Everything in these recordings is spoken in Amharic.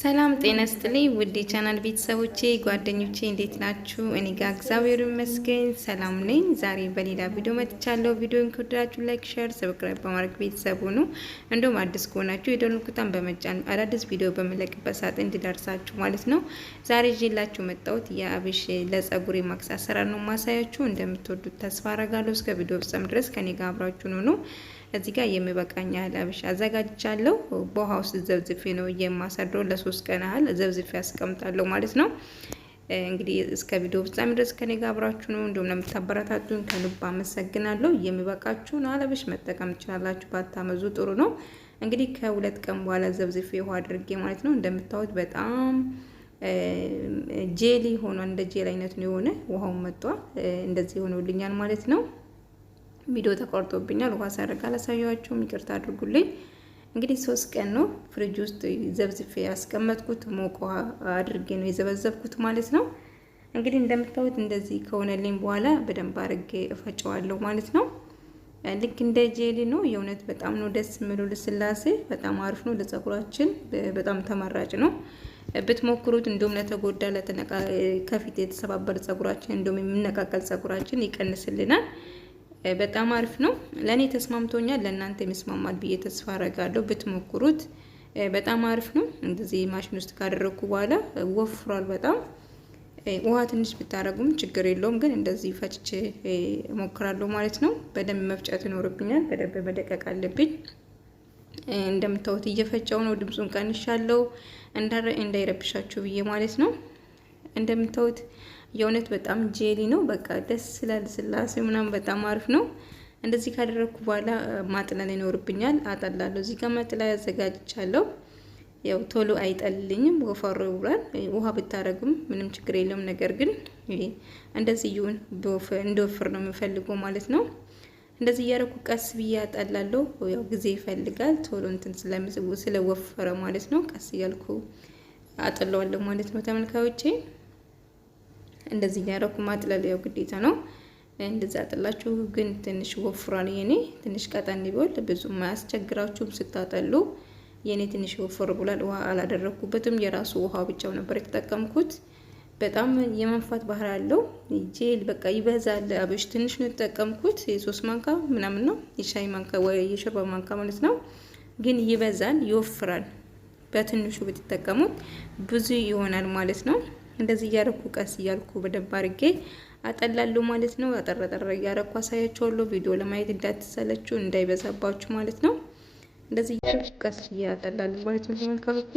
ሰላም ጤና ይስጥልኝ ውድ ቻናል ቤተሰቦቼ ጓደኞቼ እንዴት ናችሁ? እኔ ጋር እግዚአብሔር ይመስገን ሰላም ነኝ። ዛሬ በሌላ ቪዲዮ መጥቻለሁ። ቪዲዮን ከወደዳችሁ ላይክ፣ ሼር፣ ሰብስክራይብ በማድረግ ቤተሰብ ሁኑ። እንደውም አዲስ ከሆናችሁ የደወል ምልክቱን በመጫን አዳዲስ ቪዲዮ በመለቅበት ሰዓት እንዲደርሳችሁ ማለት ነው። ዛሬ ይዤላችሁ መጣሁት የአብሽ ለጸጉር ማክስ አሰራር ነው ማሳያችሁ። እንደምትወዱት ተስፋ አረጋለሁ። እስከ ቪዲዮ ፍጻሜ ድረስ ከኔ ጋር አብራችሁን ሁኑ። እዚህ ጋር የሚበቃኝ ያህል አብሽ አዘጋጅቻለሁ። በውሃ ውስጥ ዘብዝፌ ነው የማሰድረው። ለ3 ቀን ያህል ዘብዝፌ አስቀምጣለሁ ማለት ነው። እንግዲህ እስከ ቪዲዮ ፍጻሜ ድረስ ከኔ ጋር አብራችሁ ነው። እንደውም ለምታበረታቱኝ ከልብ አመሰግናለሁ። የሚበቃችሁን አለብሽ መጠቀም ትችላላችሁ፣ ባታመዙ ጥሩ ነው። እንግዲህ ከ2 ቀን በኋላ ዘብዝፌ ውሃ አድርጌ ማለት ነው። እንደምታዩት በጣም ጄሊ ሆኗል። እንደ ጄል አይነት ነው የሆነ ውሃው መጥቷል። እንደዚህ ሆኖልኛል ማለት ነው። ቪዲዮ ተቆርጦብኛል። ውሃ ሳረጋ አላሳያችሁም፣ ይቅርታ አድርጉልኝ። እንግዲህ 3 ቀን ነው ፍሪጅ ውስጥ ዘብዝፌ ያስቀመጥኩት። ሞቅ ውሃ አድርጌ ነው የዘበዘብኩት ማለት ነው። እንግዲህ እንደምታዩት እንደዚህ ከሆነልኝ በኋላ በደንብ አድርጌ እፈጨዋለሁ ማለት ነው። ልክ እንደ ጄሊ ነው። የእውነት በጣም ነው ደስ የሚለው ልስላሴ፣ በጣም አሪፍ ነው። ለጸጉራችን በጣም ተመራጭ ነው። ብትሞክሩት። እንደውም ለተጎዳ ከፊት የተሰባበረ ጸጉራችን እንደውም የሚነቃቀል ጸጉራችን ይቀንስልናል። በጣም አሪፍ ነው። ለኔ ተስማምቶኛል፣ ለእናንተ የሚስማማል ብዬ ተስፋ አረጋለሁ። ብትሞክሩት በጣም አሪፍ ነው። እንደዚህ ማሽን ውስጥ ካደረኩ በኋላ ወፍሯል በጣም። ውሃ ትንሽ ብታረጉም ችግር የለውም፣ ግን እንደዚህ ፈጭቼ እሞክራለሁ ማለት ነው። በደንብ መፍጨት ይኖርብኛል፣ በደንብ መደቀቅ አለብኝ። እንደምታዩት እየፈጨው ነው። ድምፁን ቀንሻለሁ እንዳይረብሻችሁ ብዬ ማለት ነው። እንደምታዩት የእውነት በጣም ጄሊ ነው። በቃ ደስ ይላል ስላሴው ምናምን በጣም አሪፍ ነው። እንደዚህ ካደረኩ በኋላ ማጥለል ይኖርብኛል። አጠላለሁ። እዚህ ጋር ማጥለያ ያዘጋጅቻለሁ። ያው ቶሎ አይጠልልኝም፣ ወፈር ብሏል። ውሃ ብታረጉም ምንም ችግር የለውም። ነገር ግን እንደዚህ ይሁን እንደወፍር ነው የምፈልገው ማለት ነው። እንደዚህ እያደረኩ ቀስ ብዬ አጠላለሁ። ያው ጊዜ ይፈልጋል ቶሎ እንትን ስለወፈረ ማለት ነው። ቀስ እያልኩ አጠለዋለሁ ማለት ነው ተመልካዮቼ። እንደዚህ ያረኩ ማጥለል ያው ግዴታ ነው። እንደዛ አጥላችሁ ግን ትንሽ ወፍሯል። የኔ ትንሽ ቀጠን ቢል ብዙም አያስቸግራችሁም ስታጠሉ። የኔ ትንሽ ወፍር ብሏል። ውሃ አላደረኩበትም። የራሱ ውሃ ብቻው ነበር የተጠቀምኩት። በጣም የመንፋት ባህር አለው። ጄል በቃ ይበዛል። አብሽ ትንሽ ነው የተጠቀምኩት። የ3 ማንካ ምናምን ነው፣ የሻይ ማንካ ወይ የሾርባ ማንካ ማለት ነው። ግን ይበዛል፣ ይወፍራል። በትንሹ ብትጠቀሙት ብዙ ይሆናል ማለት ነው። እንደዚህ እያረኩ ቀስ እያልኩ በደንብ አድርጌ አጠላለሁ ማለት ነው። አጠረጠረ እያረኩ አሳያችኋለሁ። ቪዲዮ ለማየት እንዳትሰለቹ እንዳይበዛባችሁ ማለት ነው። እንደዚህ እያረኩ ቀስ እያጠላለሁ ማለት ነው ተመልካቾቼ።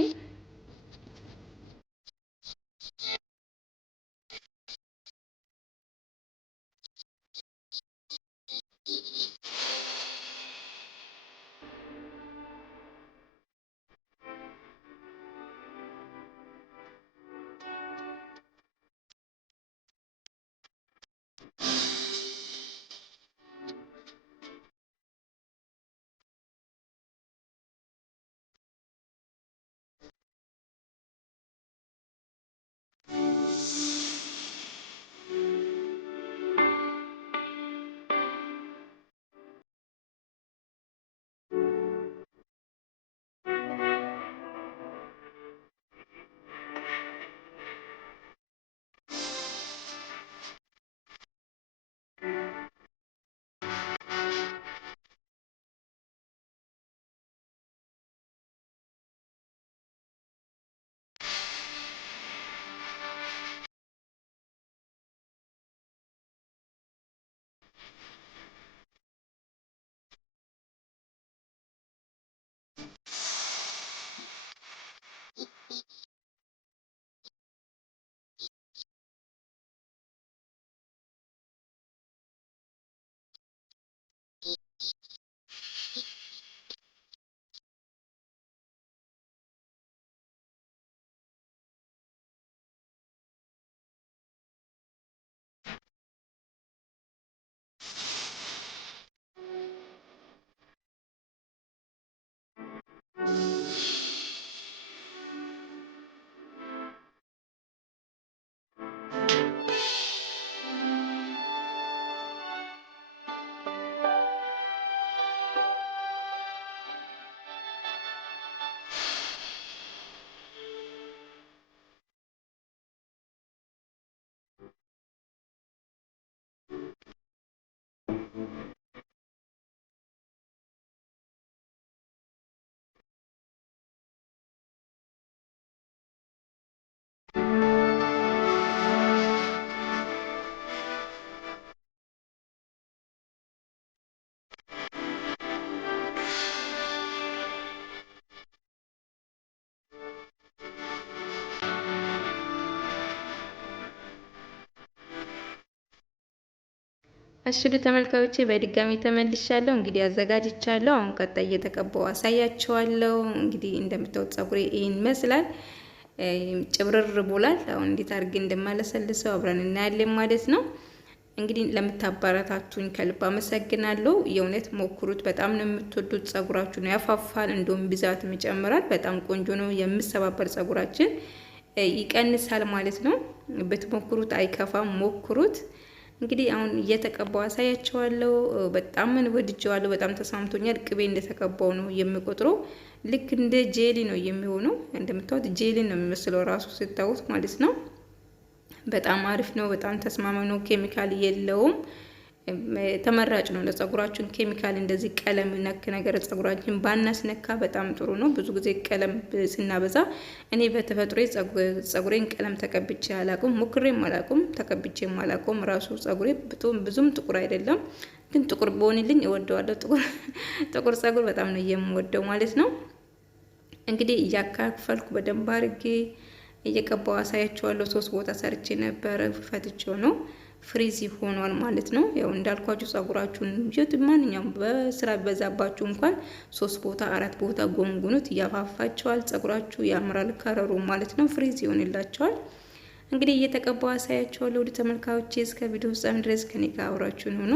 እሺ ተመልካዮቼ በድጋሚ ተመልሻለሁ። እንግዲህ አዘጋጅቻለሁ። አሁን ቀጣይ እየተቀባው አሳያችኋለሁ። እንግዲህ እንደምታዩት ፀጉሬ ይሄን ይመስላል። ጭብርር ብሏል። አሁን እንዴት አድርጌ እንደማለሰልሰው አብረን እናያለን ማለት ነው። እንግዲህ ለምታበረታቱኝ ከልብ አመሰግናለሁ። የእውነት ሞክሩት። በጣም ነው የምትወዱት። ፀጉራችሁን ያፋፋል፣ እንደውም ብዛትም ይጨምራል። በጣም ቆንጆ ነው። የምሰባበር ፀጉራችን ይቀንሳል ማለት ነው። ብትሞክሩት አይከፋም። ሞክሩት። እንግዲህ አሁን እየተቀባው አሳያቸዋለሁ። በጣም ምን ወድጀዋለሁ። በጣም ተስማምቶኛል። ቅቤ እንደተቀባው ነው የምቆጥረው። ልክ እንደ ጄሊ ነው የሚሆነው። እንደምታዩት ጄሊ ነው የሚመስለው ራሱ ስታዩት ማለት ነው። በጣም አሪፍ ነው። በጣም ተስማሚ ነው። ኬሚካል የለውም። ተመራጭ ነው ለፀጉራችን። ኬሚካል እንደዚህ ቀለም ነክ ነገር ፀጉራችን ባናስነካ በጣም ጥሩ ነው። ብዙ ጊዜ ቀለም ስናበዛ እኔ በተፈጥሮ ፀጉሬን ቀለም ተቀብቼ አላውቅም፣ ሞክሬም አላውቅም፣ ተቀብቼም አላውቅም። ራሱ ፀጉሬ ብዙም ጥቁር አይደለም፣ ግን ጥቁር በሆንልኝ እወደዋለሁ። ጥቁር ፀጉር በጣም ነው የምወደው ማለት ነው። እንግዲህ እያካፈልኩ በደንብ አድርጌ እየቀባው አሳያቸዋለሁ። 3 ቦታ ሰርቼ ነበረ፣ ፈትቼው ነው ፍሪዚ ሆኗል ማለት ነው። ያው እንዳልኳችሁ ፀጉራችሁን ማንኛውም በስራ በዛባችሁ እንኳን 3 ቦታ 4 ቦታ ጎንጉኑት፣ ያፋፋቸዋል። ፀጉራችሁ ያምራል ከረሩ ማለት ነው። ፍሪዚ ይሆንላቸዋል። እንግዲህ እየተቀባው አሳያቸዋለሁ። ወደ ተመልካዮቼ እስከ ቪዲዮ ፍጻሜ ድረስ ከኔ ጋር አብራችሁን ሁኑ።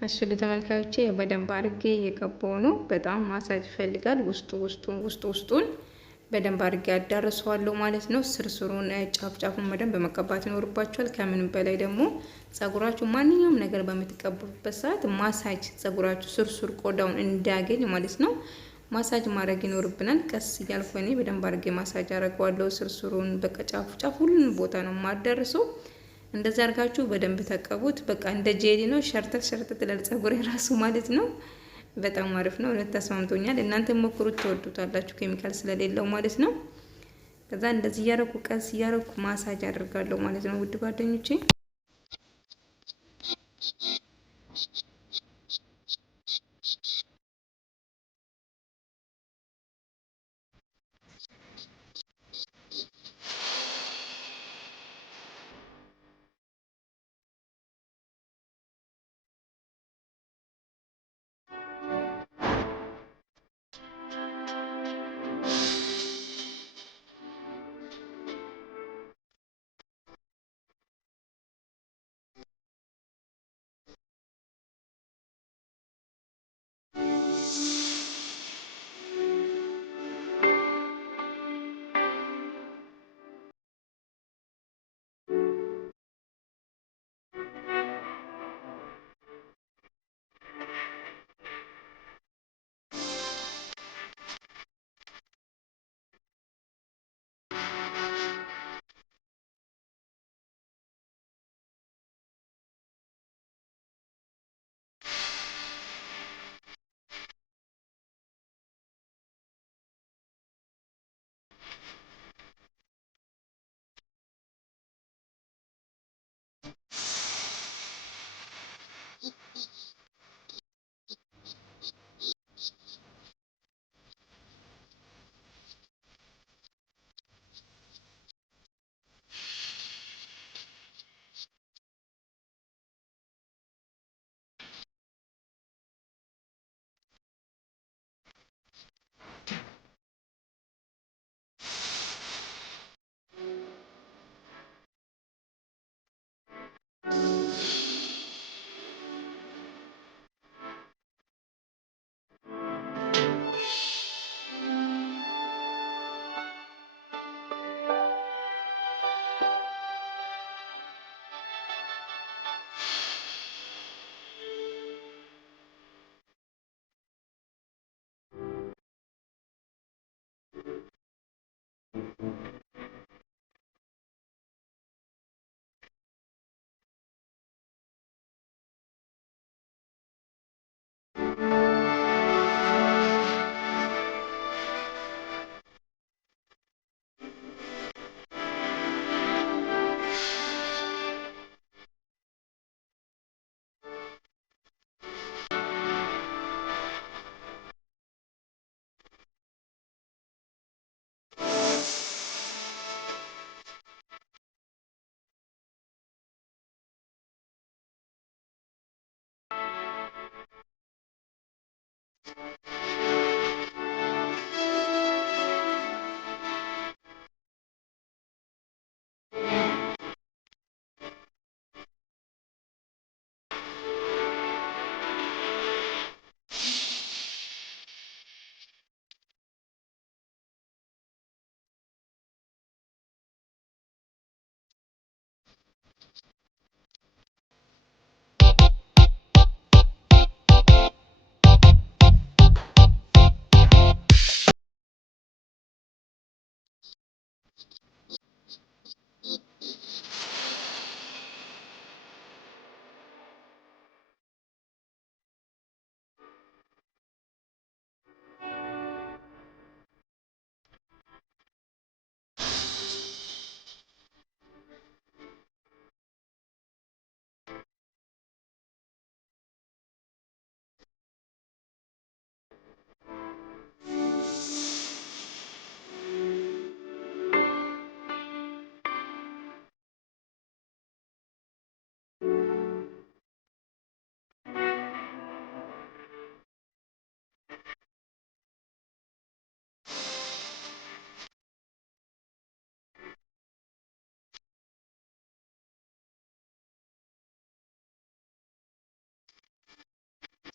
እሺ ለተመልካዮቼ በደንብ አድርጌ የቀባው ነው። በጣም ማሳጅ ይፈልጋል። ውስጡን በደንብ አድርጌ አዳርሰዋለሁ ማለት ነው። ስርስሩን ጫፍ ጫፉን በደንብ መቀባት ይኖርባችኋል። ከምንም በላይ ደግሞ ጸጉራችሁ ማንኛውም ነገር በምትቀቡበት ሰዓት ማሳጅ ጸጉራችሁ ስርስር ቆዳውን እንዲያገኝ ማለት ነው ማሳጅ ማድረግ ይኖርብናል። ቀስ እያልኩ እኔ በደንብ አድርጌ ማሳጅ አደርገዋለሁ። ስርስሩን በቃ ጫፉ ጫፍ ሁሉን ቦታ ነው የማዳርሰው። እንደዛ አድርጋችሁ በደንብ ተቀቡት። በቃ እንደ ጄሊ ነው፣ ሸርተት ሸርተት ይላል ጸጉሬ ራሱ ማለት ነው። በጣም አሪፍ ነው። እውነት ተስማምቶኛል። እናንተ ሞክሩት፣ ትወዱታላችሁ ኬሚካል ስለሌለው ማለት ነው። ከዛ እንደዚህ እያረኩ ቀስ እያረኩ ማሳጅ አደርጋለሁ ማለት ነው ውድ ጓደኞቼ።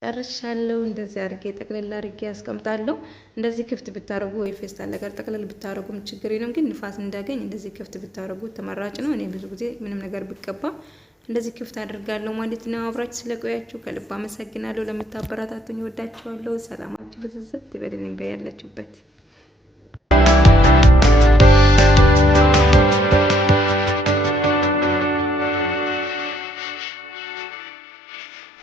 ጨርሻለሁ። እንደዚህ አድርጌ ጠቅልል አድርጌ ያስቀምጣለሁ። እንደዚህ ክፍት ብታረጉ ወይ ፌስታል ነገር ጠቅልል ብታረጉም ችግር የለም፣ ግን ንፋስ እንዳገኝ እንደዚህ ክፍት ብታረጉ ተመራጭ ነው። እኔ ብዙ ጊዜ ምንም ነገር ብቀባ እንደዚህ ክፍት አድርጋለሁ ማለት ነው። አብራችሁ ስለቆያችሁ ከልብ አመሰግናለሁ። ለምታበረታቱኝ ወዳችኋለሁ። ሰላማችሁ ብዝዝት ይበልልኝ በያላችሁበት።